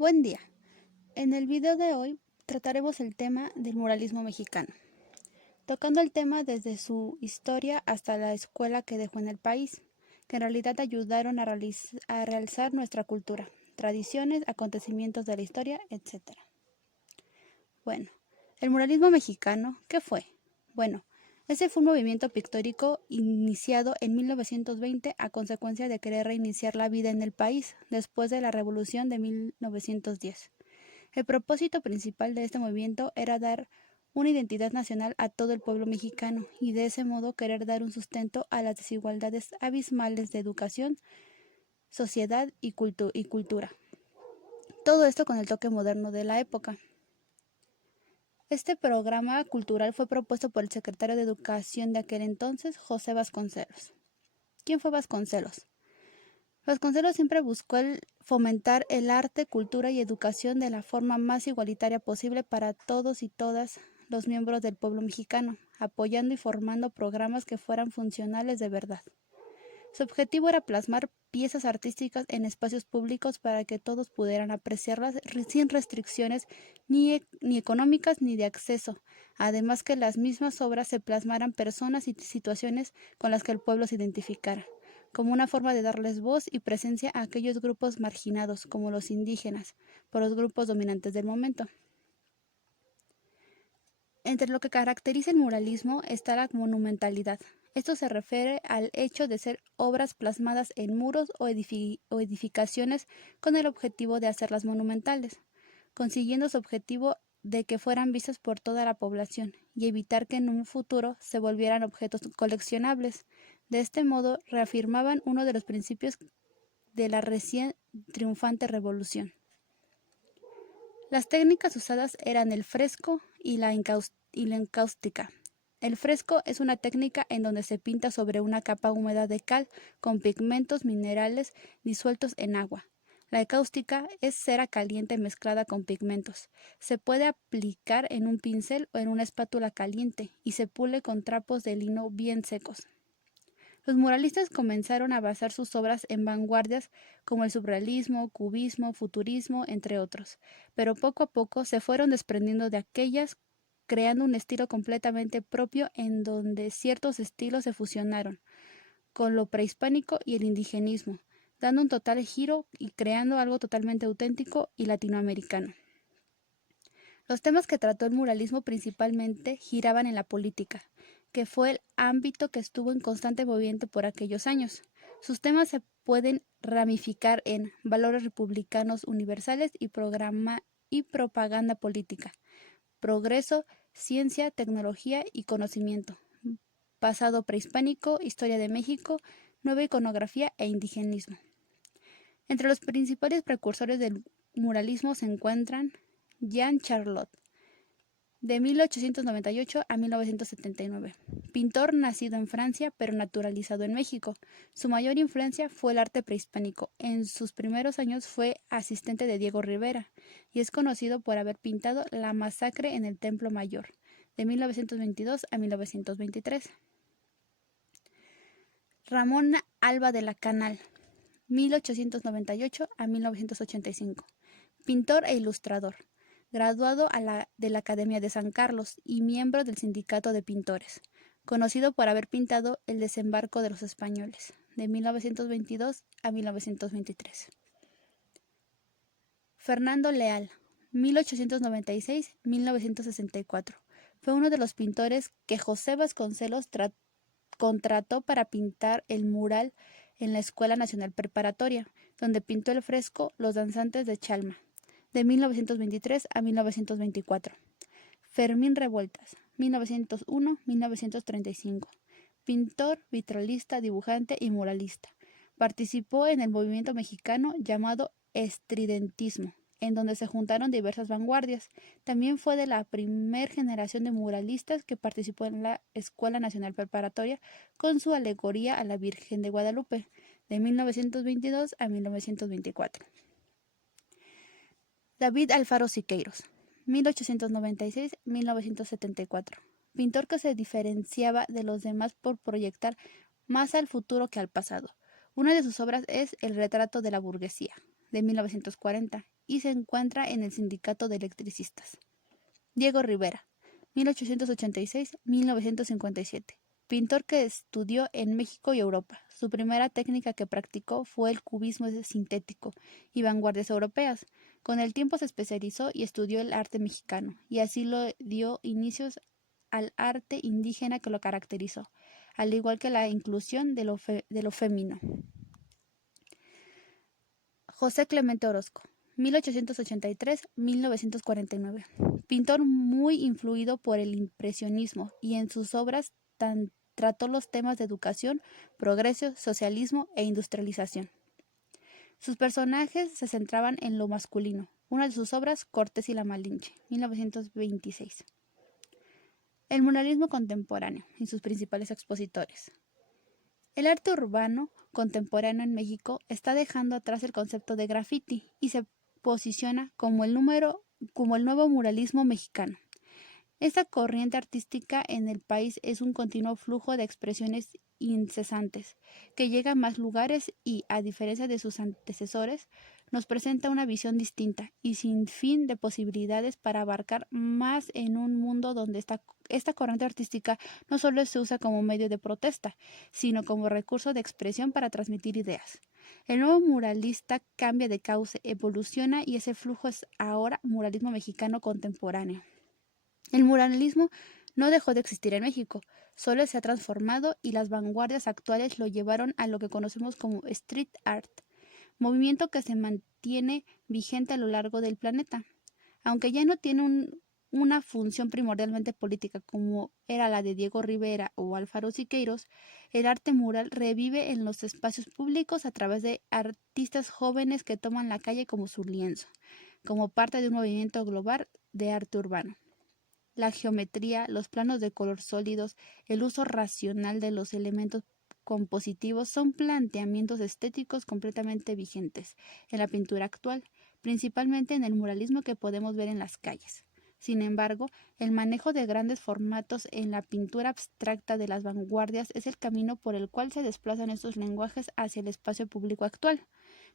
Buen día. En el video de hoy trataremos el tema del muralismo mexicano, tocando el tema desde su historia hasta la escuela que dejó en el país, que en realidad ayudaron a realzar nuestra cultura, tradiciones, acontecimientos de la historia, etc. Bueno, el muralismo mexicano, ¿qué fue? Bueno, ese fue un movimiento pictórico iniciado en 1920 a consecuencia de querer reiniciar la vida en el país después de la Revolución de 1910. El propósito principal de este movimiento era dar una identidad nacional a todo el pueblo mexicano y de ese modo querer dar un sustento a las desigualdades abismales de educación, sociedad y cultura. Todo esto con el toque moderno de la época. Este programa cultural fue propuesto por el secretario de Educación de aquel entonces, José Vasconcelos. ¿Quién fue Vasconcelos? Vasconcelos siempre buscó fomentar el arte, cultura y educación de la forma más igualitaria posible para todos y todas los miembros del pueblo mexicano, apoyando y formando programas que fueran funcionales de verdad. Su objetivo era plasmar piezas artísticas en espacios públicos para que todos pudieran apreciarlas sin restricciones ni económicas ni de acceso, además que las mismas obras se plasmaran personas y situaciones con las que el pueblo se identificara, como una forma de darles voz y presencia a aquellos grupos marginados, como los indígenas, por los grupos dominantes del momento. Entre lo que caracteriza el muralismo está la monumentalidad. Esto se refiere al hecho de ser obras plasmadas en muros o edificaciones con el objetivo de hacerlas monumentales, consiguiendo su objetivo de que fueran vistas por toda la población y evitar que en un futuro se volvieran objetos coleccionables. De este modo, reafirmaban uno de los principios de la recién triunfante revolución. Las técnicas usadas eran el fresco y la encáustica. El fresco es una técnica en donde se pinta sobre una capa húmeda de cal con pigmentos minerales disueltos en agua. La cáustica es cera caliente mezclada con pigmentos. Se puede aplicar en un pincel o en una espátula caliente y se pule con trapos de lino bien secos. Los muralistas comenzaron a basar sus obras en vanguardias como el surrealismo, cubismo, futurismo, entre otros, pero poco a poco se fueron desprendiendo de aquellas, creando un estilo completamente propio en donde ciertos estilos se fusionaron con lo prehispánico y el indigenismo, dando un total giro y creando algo totalmente auténtico y latinoamericano. Los temas que trató el muralismo principalmente giraban en la política, que fue el ámbito que estuvo en constante movimiento por aquellos años. Sus temas se pueden ramificar en valores republicanos universales y programa y propaganda política, progreso, ciencia, tecnología y conocimiento, pasado prehispánico, historia de México, nueva iconografía e indigenismo. Entre los principales precursores del muralismo se encuentran Jean Charlot, de 1898 a 1979. Pintor nacido en Francia pero naturalizado en México. Su mayor influencia fue el arte prehispánico. En sus primeros años fue asistente de Diego Rivera y es conocido por haber pintado La masacre en el Templo Mayor, de 1922 a 1923. Ramón Alba de la Canal, 1898 a 1985. Pintor e ilustrador, graduado de la Academia de San Carlos y miembro del Sindicato de Pintores, conocido por haber pintado El desembarco de los españoles, de 1922 a 1923. Fernando Leal, 1896-1964. Fue uno de los pintores que José Vasconcelos contrató para pintar el mural en la Escuela Nacional Preparatoria, donde pintó el fresco Los danzantes de Chalma, de 1923 a 1924. Fermín Revueltas, 1901-1935. Pintor, vitralista, dibujante y muralista. Participó en el movimiento mexicano llamado estridentismo, en donde se juntaron diversas vanguardias. También fue de la primer generación de muralistas que participó en la Escuela Nacional Preparatoria con su alegoría a la Virgen de Guadalupe, de 1922 a 1924. David Alfaro Siqueiros, 1896-1974. Pintor que se diferenciaba de los demás por proyectar más al futuro que al pasado. Una de sus obras es El retrato de la burguesía, de 1940, y se encuentra en el Sindicato de Electricistas. Diego Rivera, 1886-1957. Pintor que estudió en México y Europa. Su primera técnica que practicó fue el cubismo sintético y vanguardias europeas. Con el tiempo se especializó y estudió el arte mexicano, y así lo dio inicios al arte indígena que lo caracterizó, al igual que la inclusión de lo femenino. José Clemente Orozco, 1883-1949. Pintor muy influido por el impresionismo, y en sus obras trató los temas de educación, progreso, socialismo e industrialización. Sus personajes se centraban en lo masculino. Una de sus obras, Cortés y la Malinche, 1926. El muralismo contemporáneo y sus principales expositores. El arte urbano contemporáneo en México está dejando atrás el concepto de graffiti y se posiciona como el nuevo muralismo mexicano. Esta corriente artística en el país es un continuo flujo de expresiones incesantes, que llega a más lugares y, a diferencia de sus antecesores, nos presenta una visión distinta y sin fin de posibilidades para abarcar más en un mundo donde esta corriente artística no solo se usa como medio de protesta, sino como recurso de expresión para transmitir ideas. El nuevo muralista cambia de cauce, evoluciona, y ese flujo es ahora muralismo mexicano contemporáneo. El muralismo no dejó de existir en México, solo se ha transformado, y las vanguardias actuales lo llevaron a lo que conocemos como street art, movimiento que se mantiene vigente a lo largo del planeta. Aunque ya no tiene una función primordialmente política como era la de Diego Rivera o Alfaro Siqueiros, el arte mural revive en los espacios públicos a través de artistas jóvenes que toman la calle como su lienzo, como parte de un movimiento global de arte urbano. La geometría, los planos de color sólidos, el uso racional de los elementos compositivos son planteamientos estéticos completamente vigentes en la pintura actual, principalmente en el muralismo que podemos ver en las calles. Sin embargo, el manejo de grandes formatos en la pintura abstracta de las vanguardias es el camino por el cual se desplazan estos lenguajes hacia el espacio público actual.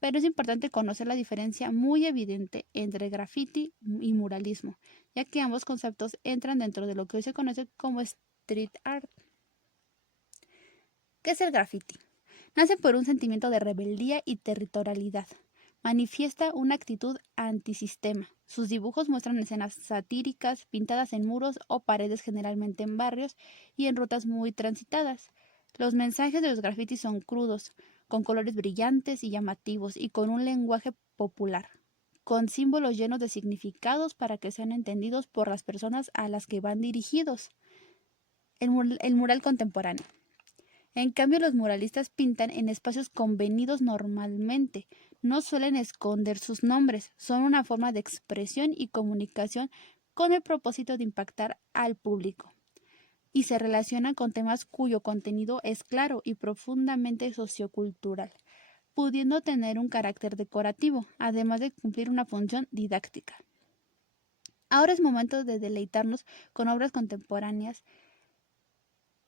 Pero es importante conocer la diferencia muy evidente entre graffiti y muralismo, ya que ambos conceptos entran dentro de lo que hoy se conoce como street art. ¿Qué es el graffiti? Nace por un sentimiento de rebeldía y territorialidad. Manifiesta una actitud antisistema. Sus dibujos muestran escenas satíricas pintadas en muros o paredes, generalmente en barrios y en rutas muy transitadas. Los mensajes de los grafitis son crudos, con colores brillantes y llamativos, y con un lenguaje popular, con símbolos llenos de significados para que sean entendidos por las personas a las que van dirigidos. El mural contemporáneo. En cambio, los muralistas pintan en espacios convenidos normalmente, no suelen esconder sus nombres, son una forma de expresión y comunicación con el propósito de impactar al público, y se relacionan con temas cuyo contenido es claro y profundamente sociocultural, pudiendo tener un carácter decorativo, además de cumplir una función didáctica. Ahora es momento de deleitarnos con obras contemporáneas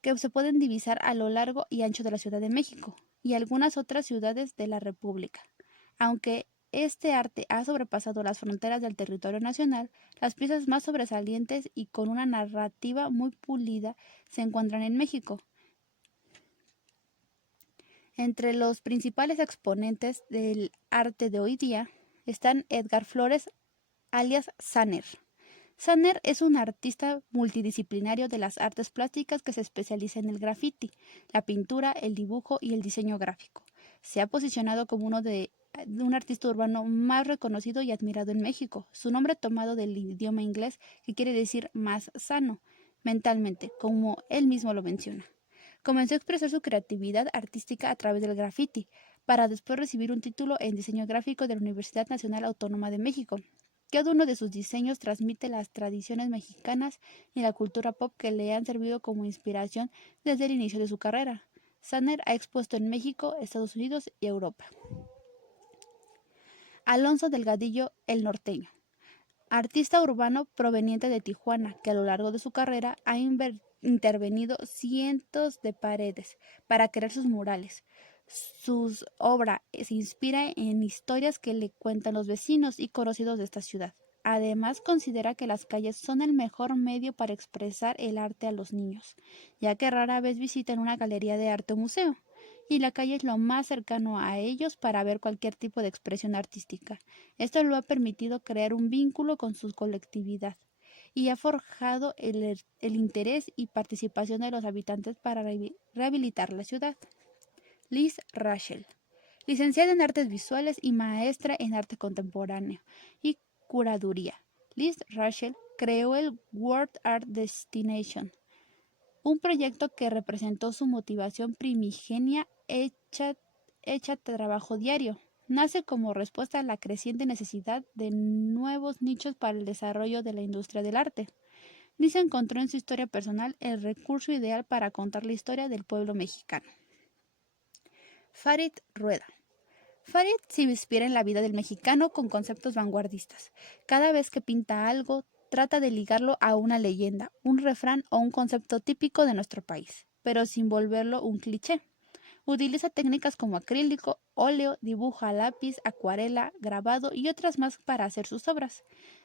que se pueden divisar a lo largo y ancho de la Ciudad de México y algunas otras ciudades de la República. Aunque este arte ha sobrepasado las fronteras del territorio nacional, las piezas más sobresalientes y con una narrativa muy pulida se encuentran en México. Entre los principales exponentes del arte de hoy día están Edgar Flores, alias Saner. Saner es un artista multidisciplinario de las artes plásticas que se especializa en el graffiti, la pintura, el dibujo y el diseño gráfico. Se ha posicionado como un artista urbano más reconocido y admirado en México. Su nombre, tomado del idioma inglés, que quiere decir más sano mentalmente, como él mismo lo menciona. Comenzó a expresar su creatividad artística a través del graffiti, para después recibir un título en diseño gráfico de la Universidad Nacional Autónoma de México. Cada uno de sus diseños transmite las tradiciones mexicanas y la cultura pop que le han servido como inspiración desde el inicio de su carrera. Saner ha expuesto en México, Estados Unidos y Europa. Alonso Delgadillo, el norteño. Artista urbano proveniente de Tijuana, que a lo largo de su carrera ha intervenido cientos de paredes para crear sus murales. Su obra se inspira en historias que le cuentan los vecinos y conocidos de esta ciudad. Además, considera que las calles son el mejor medio para expresar el arte a los niños, ya que rara vez visitan una galería de arte o museo, y la calle es lo más cercano a ellos para ver cualquier tipo de expresión artística. Esto lo ha permitido crear un vínculo con su colectividad y ha forjado el interés y participación de los habitantes para rehabilitar la ciudad. Liz Rachel, licenciada en Artes Visuales y maestra en Arte Contemporáneo y Curaduría. Liz Rachel creó el World Art Destination, un proyecto que representó su motivación primigenia hecha de trabajo diario. Nace como respuesta a la creciente necesidad de nuevos nichos para el desarrollo de la industria del arte. Liz encontró en su historia personal el recurso ideal para contar la historia del pueblo mexicano. Farid Rueda. Farid se inspira en la vida del mexicano con conceptos vanguardistas. Cada vez que pinta algo, trata de ligarlo a una leyenda, un refrán o un concepto típico de nuestro país, pero sin volverlo un cliché. Utiliza técnicas como acrílico, óleo, dibujo a lápiz, acuarela, grabado y otras más para hacer sus obras.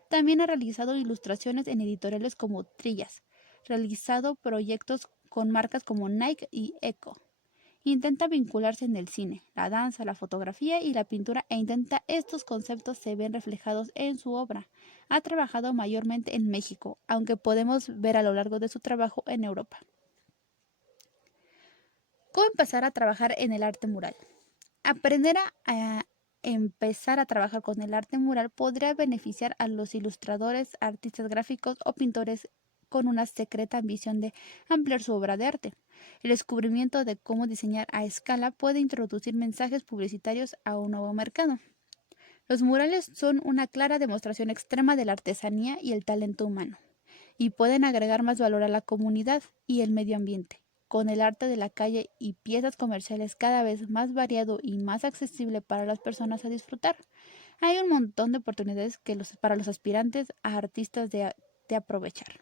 También ha realizado ilustraciones en editoriales como Trillas, realizado proyectos con marcas como Nike y Eco. Intenta vincularse en el cine, la danza, la fotografía y la pintura e intenta estos conceptos se ven reflejados en su obra. Ha trabajado mayormente en México, aunque podemos ver a lo largo de su trabajo en Europa. ¿Cómo empezar a trabajar en el arte mural? Aprender a empezar a trabajar con el arte mural podría beneficiar a los ilustradores, artistas gráficos o pintores con una secreta ambición de ampliar su obra de arte. El descubrimiento de cómo diseñar a escala puede introducir mensajes publicitarios a un nuevo mercado. Los murales son una clara demostración extrema de la artesanía y el talento humano, y pueden agregar más valor a la comunidad y el medio ambiente. Con el arte de la calle y piezas comerciales cada vez más variado y más accesible para las personas a disfrutar, hay un montón de oportunidades para los aspirantes a artistas de aprovechar.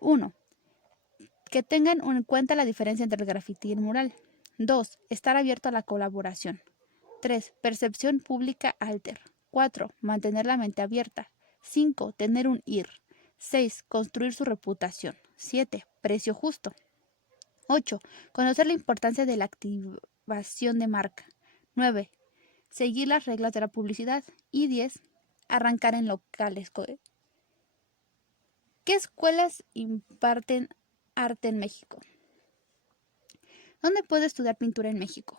1. Que tengan en cuenta la diferencia entre el grafiti y el mural. 2. Estar abierto a la colaboración. 3. Percepción pública alter. 4. Mantener la mente abierta. 5. Tener un IR. 6. Construir su reputación. 7. Precio justo. 8. Conocer la importancia de la activación de marca. 9. Seguir las reglas de la publicidad. Y 10. Arrancar en locales. ¿Qué escuelas imparten arte en México? ¿Dónde puedo estudiar pintura en México?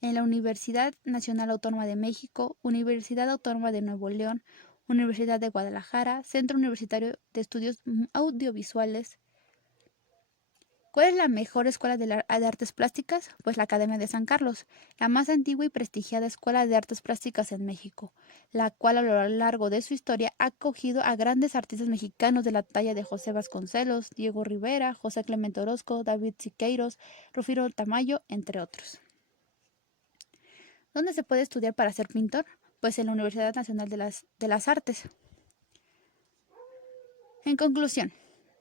En la Universidad Nacional Autónoma de México, Universidad Autónoma de Nuevo León, Universidad de Guadalajara, Centro Universitario de Estudios Audiovisuales. ¿Cuál es la mejor escuela de artes plásticas? Pues la Academia de San Carlos, la más antigua y prestigiada escuela de artes plásticas en México, la cual a lo largo de su historia ha acogido a grandes artistas mexicanos de la talla de José Vasconcelos, Diego Rivera, José Clemente Orozco, David Siqueiros, Rufino Tamayo, entre otros. ¿Dónde se puede estudiar para ser pintor? Pues en la Universidad Nacional de las Artes. En conclusión,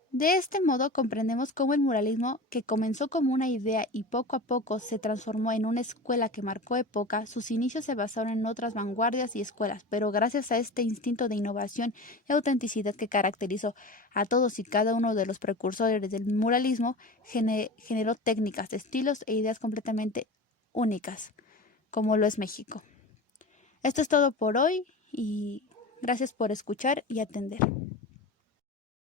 de este modo comprendemos cómo el muralismo, que comenzó como una idea y poco a poco se transformó en una escuela que marcó época, sus inicios se basaron en otras vanguardias y escuelas, pero gracias a este instinto de innovación y autenticidad que caracterizó a todos y cada uno de los precursores del muralismo, generó técnicas, estilos e ideas completamente únicas, como lo es México. Esto es todo por hoy y gracias por escuchar y atender.